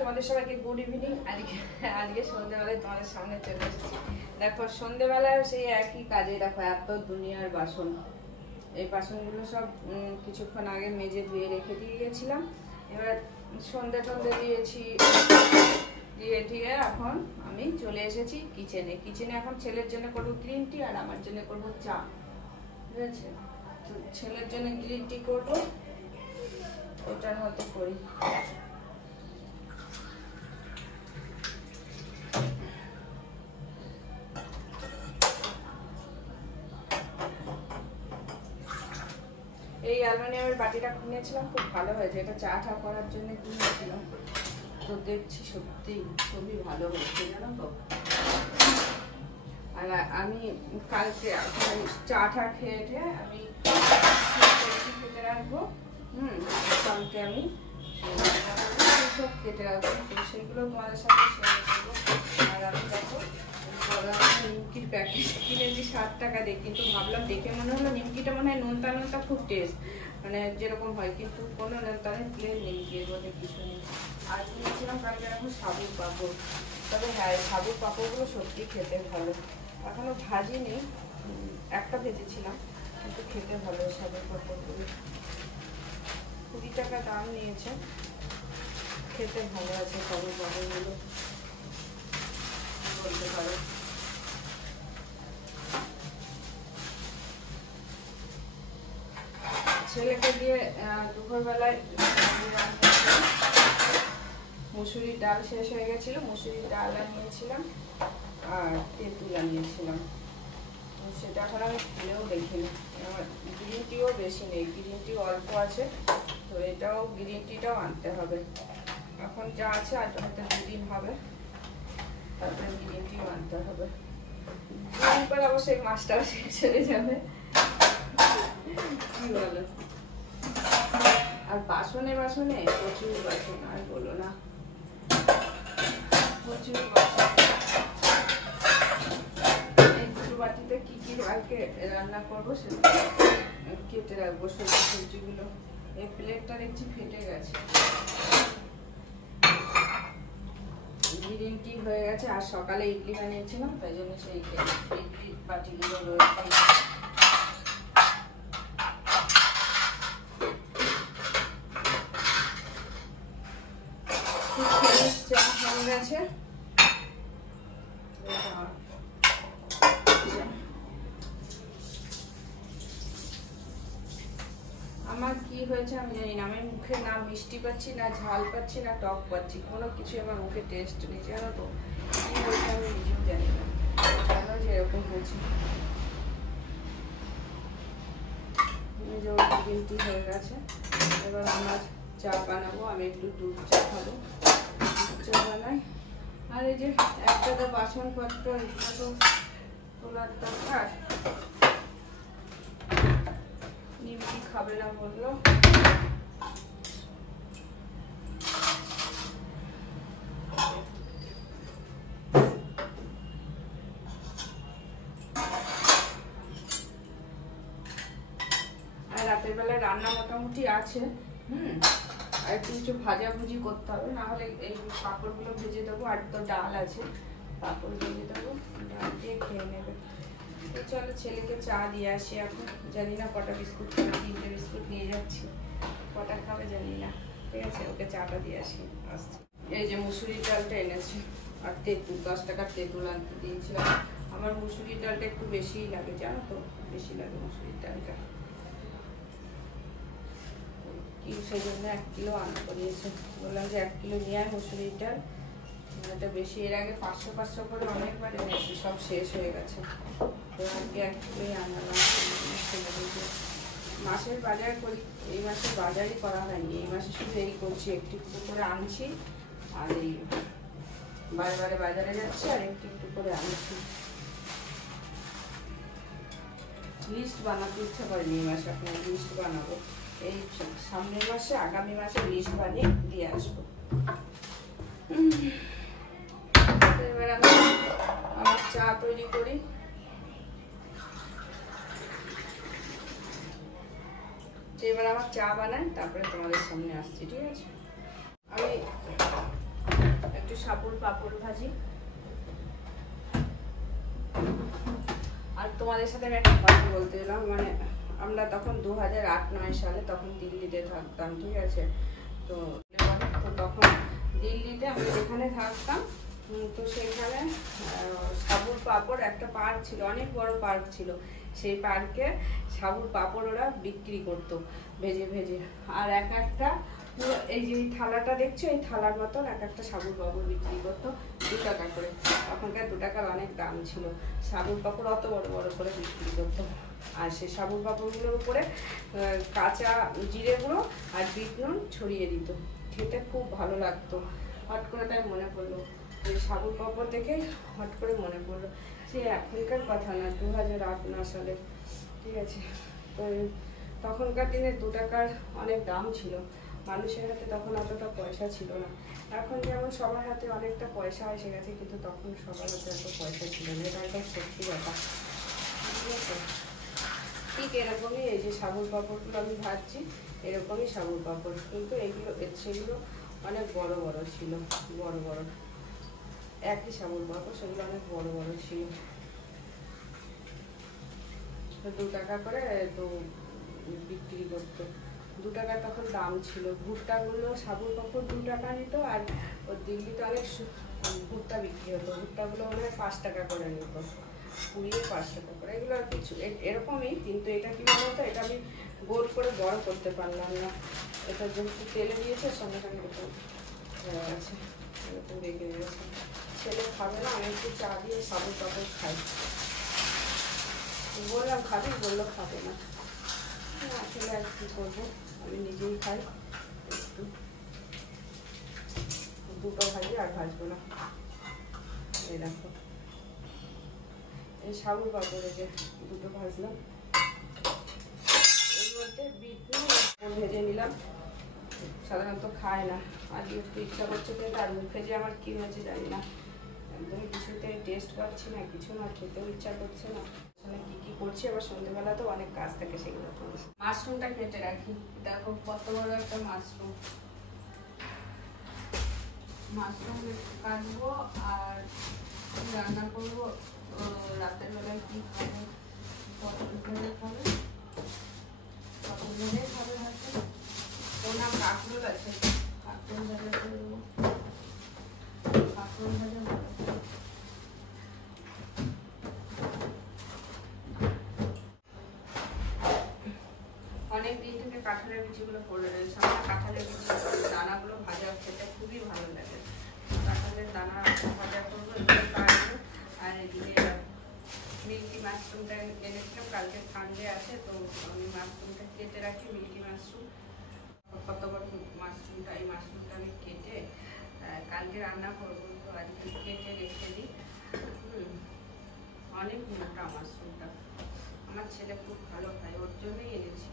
তোমাদের সবাইকে good evening. আজকে সন্ধ্যেবেলায় তোমাদের সামনে চলে এসেছি। দেখো সন্ধ্যেবেলায় সেই একই কাজে, দেখো এত দুনিয়ার বাসন। এই বাসনগুলো সব কিছুক্ষণ আগে মেজে ধুয়ে রেখে দিয়ে গেছিলাম। এবার সন্ধ্যে দিয়েছি, দিয়ে ঠিয়ে এখন আমি চলে এসেছি কিচেনে। এখন ছেলের জন্য করবো গ্রিন টি আর আমার জন্য করবো চা, ঠিক আছে? তো ছেলের জন্য গ্রিন টি করবো, ওটার মতো করি। এই অ্যালুমিনিয়ামের বাটিটা কিনেছিলাম, খুব ভালো হয়েছে। এটা চা টা করার জন্য কিনেছিলাম, তো দেখছি সত্যি খুবই ভালো হয়েছে, জানো তো। আর আমি কালকে চা টা খেয়ে আমি কেটে রাখবো। কালকে আমি সব কেটে রাখবো, সেগুলো তোমাদের সাথে শেয়ার করবো। আর আমি দেখো নিমকির প্যাকেট কিনেছি 60 টাকা দিয়ে, কিন্তু ভাবলাম দেখে মনে হলো নিমকিটা মনে হয় নোনতা খুব টেস্ট, মানে যেরকম হয়, কিন্তু কোনো নোনতা নেই, প্লেন নিমকি, এর মধ্যে কিছু নেই। আর কিনেছিলাম কালকে এখন সাবুর পাঁপড়। তবে হ্যাঁ, সাবুর পাঁপড়গুলো সত্যি খেতে ভালো। এখনো ভাজিনি, একটা ভেজেছিলাম, কিন্তু খেতে ভালো সাবুর পাঁপড়গুলো। 20 টাকা দাম নিয়েছে, খেতে ভালো আছে সাবুর পাঁপড়গুলো বলতে পারো। ছেলেকে দিয়ে দুপুরবেলায় মুসুরির ডাল শেষ হয়ে গেছিল, মুসুরির ডাল আনিয়েছিলাম আর তেঁতুল আনিয়েছিলাম। সেটা এখন আমি খুলেও দেখিনি। আমার গ্রিন টিও বেশি নেই, গ্রিন টি অল্প আছে, তো এটাও গ্রিন টিটাও আনতে হবে। এখন যা আছে আর হয়তো 2 দিন হবে, তারপরে গ্রিন টিও আনতে হবে। দুদিন অবশ্যই মাছটাও শেষ হয়ে যাবে, কি বলো? আর বাসনে প্রচুর বাসন, আর বলো না, প্রচুর বাসন। এই দুটো বাটিতে কি কি কালকে রান্না করবো সেটা কেটে রাখবো, সবজিগুলো। এই প্লেটটা দেখছি ফেটে গেছে। গ্রিন টি হয়ে গেছে, আর সকালে ইডলি বানিয়েছিলাম, তাই জন্য সেই ইডলি বাটিগুলো রয়েছে। আমার কি হয়েছে আমি জানি না, আমি মুখে না মিষ্টি পাচ্ছি, না ঝাল পাচ্ছি, না টক পাচ্ছি, কোনো কিছু আমার মুখে টেস্ট নেই, জানো তো। কি হয়েছে আমি নিজেও জানি না, কেন যে এরকম হয়েছে। গ্রিন টি হয়ে গেছে, এবার আমার চা বানাবো। আমি একটু দুধ চা খাবো, দুধ চা বানাই। আর এই যে একটা বাসনপত্র, এগুলো তো তোলার দরকার। নিমকি খাবে না বললো, আর রাতের বেলায় রান্না মোটামুটি আছে। আর একটু কিছু ভাজাভুজি করতে হবে, না হলে এই পাঁপড়গুলো ভেজে দেবো। আর তো ডাল আছে, পাঁপড় ভেজে দেবো, ডাল দিয়ে খেয়ে নেবে। তো চলো ছেলেকে চা দিয়ে আসি। এখন জানি না কটা বিস্কুট খাবে, 3টে বিস্কুট নিয়ে যাচ্ছি, কটা খাবে জানি না, ঠিক আছে? ওকে চাটা দিয়ে আসি, আসছি। এই যে মুসুরির ডালটা এনেছি, আর তেঁতুল, 10 টাকার তেঁতুল আনতে দিয়েছিলাম। আমার মুসুরির ডালটা একটু বেশিই লাগে, জানো তো, বেশি লাগে মুসুরির ডালটা। সেই জন্য 1 কিলো আনা করিয়েছে, বললাম যে 1 কিলো নিয়ে আয় মুসুরির ডাল। এটা বেশি, এর আগে 500 করে অনেকবার এনেছি, সব শেষ হয়ে গেছে, তো আজকে 1 কিলোই আনালাম। মাসের বাজার করি, এই মাসে বাজারই করা হয়নি, এই মাসে শুধু এই করছি, একটু একটু করে আনছি। আর এই বারে বাজারে যাচ্ছি আর একটু একটু করে আনছি। লিস্ট বানাতে ইচ্ছা করেনি এই মাসে, আপনার লিস্ট বানাবো এই সামনের মাসে, আগামী মাসে লিস্ট বানিয়ে দিয়ে আসবো। এবার আমি আমার চা তৈরি করি। এবার আমার চা বানাই, তারপরে তোমাদের সামনে আসছি, ঠিক আছে? আমি সাবুর পাপড় ভাজি। আর তোমাদের সাথে আমি একটা কথা বলতে এলাম, মানে আমরা তখন 2008-9 সালে তখন দিল্লিতে থাকতাম, ঠিক আছে। তো তখন দিল্লিতে আমি যেখানে থাকতাম, তো সেখানে সাবুর পাপড় একটা পার্ক ছিল, অনেক বড় পার্ক ছিল। সেই পার্কে সাবুর পাপড় ওরা বিক্রি করতো ভেজে ভেজে। আর এক একটা এই যে থালাটা দেখছো, এই থালার মতন এক একটা সাবুর পাপড় বিক্রি করতো 2 টাকা করে। তখনকার 2 টাকার অনেক দাম ছিল। সাবুর পাপড় অত বড় বড় করে বিক্রি করতো। আর সেই সাবুর পাপড়গুলোর উপরে কাঁচা জিরে গুঁড়ো আর বিট নুন ছড়িয়ে দিত। খেতে খুব ভালো লাগতো। হট করে তাই মনে পড়লো, যে সাবুর পাপড় দেখে হট করে মনে পড়লো। সে এখনকার কথা না, 2008-9 সালে, ঠিক আছে। তো তখনকার দিনে 2 টাকার অনেক দাম ছিল। মানুষের হাতে তখন অতটা পয়সা ছিল না। এখন যেমন সবার হাতে অনেকটা পয়সা এসে গেছে, কিন্তু তখন সবার হাতে এত পয়সা ছিল না। এটা একটা সত্যি কথা, ঠিক আছে। ঠিক এরকমই এই যে সাবুর পাপড়গুলো আমি ভাজছি, এরকমই সাবুর পাপড়, কিন্তু এগুলো সেগুলো অনেক বড় বড় ছিল, বড় বড়। একই সাবুর পাপড়, সেগুলো অনেক বড় বড় ছিল। তো 2 টাকা করে তো বিক্রি করতো। 2 টাকা তখন দাম ছিল। ভুট্টাগুলো সাবুর পাপড় 2 টাকা নিত। আর ওর দিল্লিতে অনেক ভুট্টা বিক্রি হতো। ভুট্টাগুলো মনে হয় 5 টাকা করে নিত, পুড়িয়ে 5 টাকা করে। এগুলো আর কিছু এরকমই, কিন্তু এটা কি বলতো, এটা আমি গোল করে বড় করতে পারলাম না। এটা যেহেতু তেলে দিয়েছে, সঙ্গে সঙ্গে এরকম হয়ে গেছে, এরকম রেখে দিয়েছে। ছেলে খাবে না, আমি একটু চা দিয়ে সাবুর পাপড় খাই। বললাম খাবি, বললো খাবে না। আসলে আর কি করবো, আমি নিজেই খাই। একটু দুটো ভাজি, আর ভাজবো না। এই দেখো, এই সাবুর পাপড় যে দুটো ভাজলাম, এর মধ্যে বিট নুন ভেজে নিলাম। সাধারণত খায় না, আজকে একটু ইচ্ছা করছে তো। আর মুখে যে আমার কি হয়েছে জানি না, একদমই কিছুতে টেস্ট পাচ্ছি না, কিছু না, খেতেও ইচ্ছা করছে না। কি কি করছি, আবার সন্ধ্যেবেলা তো অনেক কাজ থাকে, সেগুলো করছি। মাশরুমটা কেটে রাখি। দেখো কত বড় একটা মাশরুম। মাশরুম কাটবো আর রান্না করবো। রাতের বেলায় কি খাবো, পটল ভেজে খাবে, পটল ভেজে খাবে হয়তো। ওর নাম কাঁকরোল আছে, কাঁকরোল ভাজা করবো। কাঁকরোল ভাজা অনেকদিন থেকে কাঁঠালের বিচিগুলো পড়ে রয়েছে। আমার কাঁঠালের বিচি দানাগুলো ভাজা খেতে খুবই ভালো লাগে। কাঁঠালের দানা ভাজা করবো, এগুলো কাটবো। আর এদিকে মিল্কি মাশরুমটা এনেছিলাম, কালকে সানডে আছে, তো আমি মাশরুমটা কেটে রাখি। মিল্কি মাশরুম কত বড় মাশরুমটা, এই মাশরুমটা আমি কেটে কালকে রান্না করবো, তো আজকে কেটে রেখে দিই। অনেক মোটা মাশরুমটা, আমার ছেলে খুব ভালো খায়, ওর জন্যই এনেছি।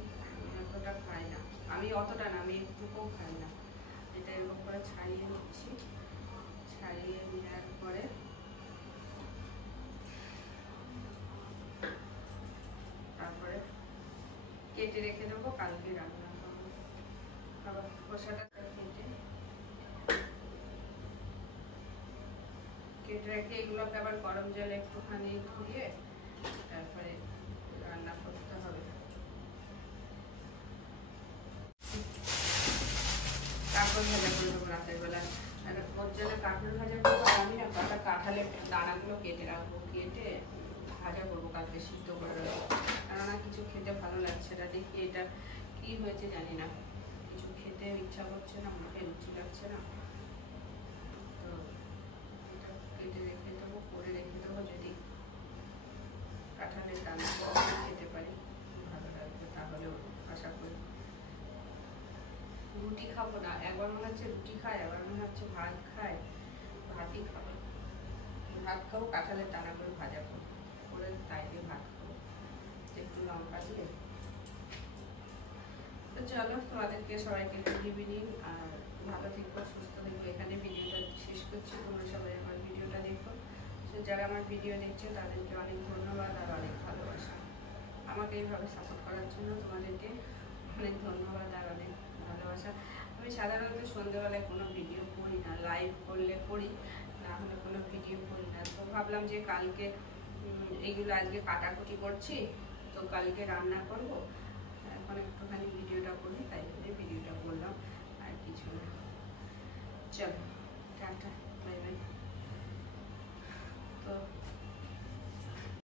অতটা খাই না আমি, অতটা না, আমি একটুকুও খাই না। এটা এরকম করে ছাড়িয়ে নিচ্ছি। ছাড়িয়ে নেওয়ার পরে তারপরে কেটে রেখে দেবো, কালকে রান্না করবো। আবার খোসাটা কেটে রেখে এগুলোকে আবার গরম জলে একটুখানি ধুয়ে তারপরে রান্না করতে হবে। কাঁকরোল ভাজা করে দেবো রাতের বেলা। ওর জন্য কাঁকরোল ভাজা করবো। আমি না কটা কাঁঠালের দানাগুলো কেটে রাখবো, কেটে ভাজা করবো, কালকে সিদ্ধ করে রাখবো। কেননা কিছু খেতে ভালো লাগছে না। দেখি এটা কি হয়েছে জানি না, কিছু খেতে ইচ্ছা করছে না, মুখে রুচি লাগছে না। তো এটা কেটে রেখে দেবো, করে রেখে দেবো। যদি কাঁঠালের দানা খেতে পারি ভালো লাগবে, তাহলেও আশা করি। রুটি খাবো না, একবার মনে হচ্ছে রুটি খায়, একবার মনে হচ্ছে ভাত খায়। ভাতই খাবো, ভাত খাবো, কাঁঠালের দানা করে ভাজা করবো, করে তাই দিয়ে ভাত খাবো, একটু লঙ্কা দিয়ে। তো চলো, তোমাদেরকে সবাইকে গুড ইভিনিং, আর ভালো থেকো, সুস্থ থেকো। এখানে ভিডিওটা শেষ করছি। তোমরা সবাই আমার ভিডিওটা দেখো। যারা আমার ভিডিও দেখছে তাদেরকে অনেক ধন্যবাদ আর অনেক ভালোবাসা। আমাকে এইভাবে সাপোর্ট করার জন্য তোমাদেরকে অনেক ধন্যবাদ আর অনেক ভালোবাসা। আমি সাধারণত সন্ধ্যেবেলায় কোনো ভিডিও করি না, লাইভ করলে করি, না হলে কোনো ভিডিও করি না। তো ভাবলাম যে কালকে এইগুলো আজকে কাটাকুটি করছি, তো কালকে রান্না করব, এখন একটুখানি ভিডিওটা করি, তাই বলে ভিডিওটা করলাম, আর কিছু না। চলো টাটা, বাই বাই। তো